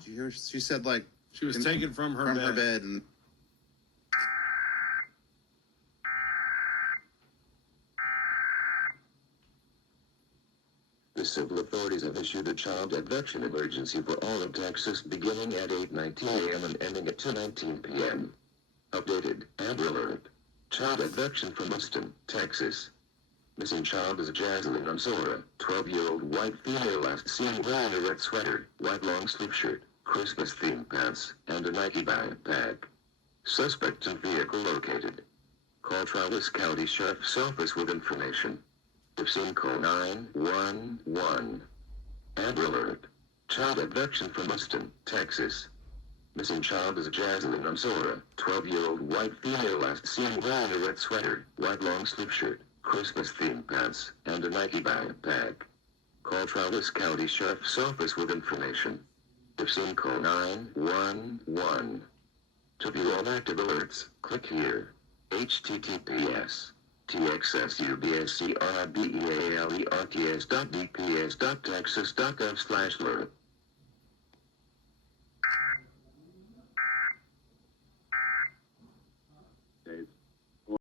Did you hear? She said like She was taken from her bed. and. The civil authorities have issued a child abduction emergency for all of Texas beginning at 8:19 a.m. and ending at 2:19 p.m. Updated Amber Alert. Child abduction from Austin, Texas. Missing child is Jaslyn Amsora, 12-year-old white female last seen wearing a red sweater, white long-sleeve shirt, Christmas-themed pants, and a Nike backpack. Suspect and vehicle located. Call Travis County Sheriff's Office with information. If seen, call 911. Amber Alert. Child abduction from Austin, Texas. Missing child is Jaslyn Amsora, 12-year-old white female last seen wearing a red sweater, white long-sleeve shirt, Christmas-themed pants, and a Nike backpack. Call Travis County Sheriff's Office with information. If seen, call 911. To view all active alerts, click here. https txsubscriberts.bps.texas.gov/alert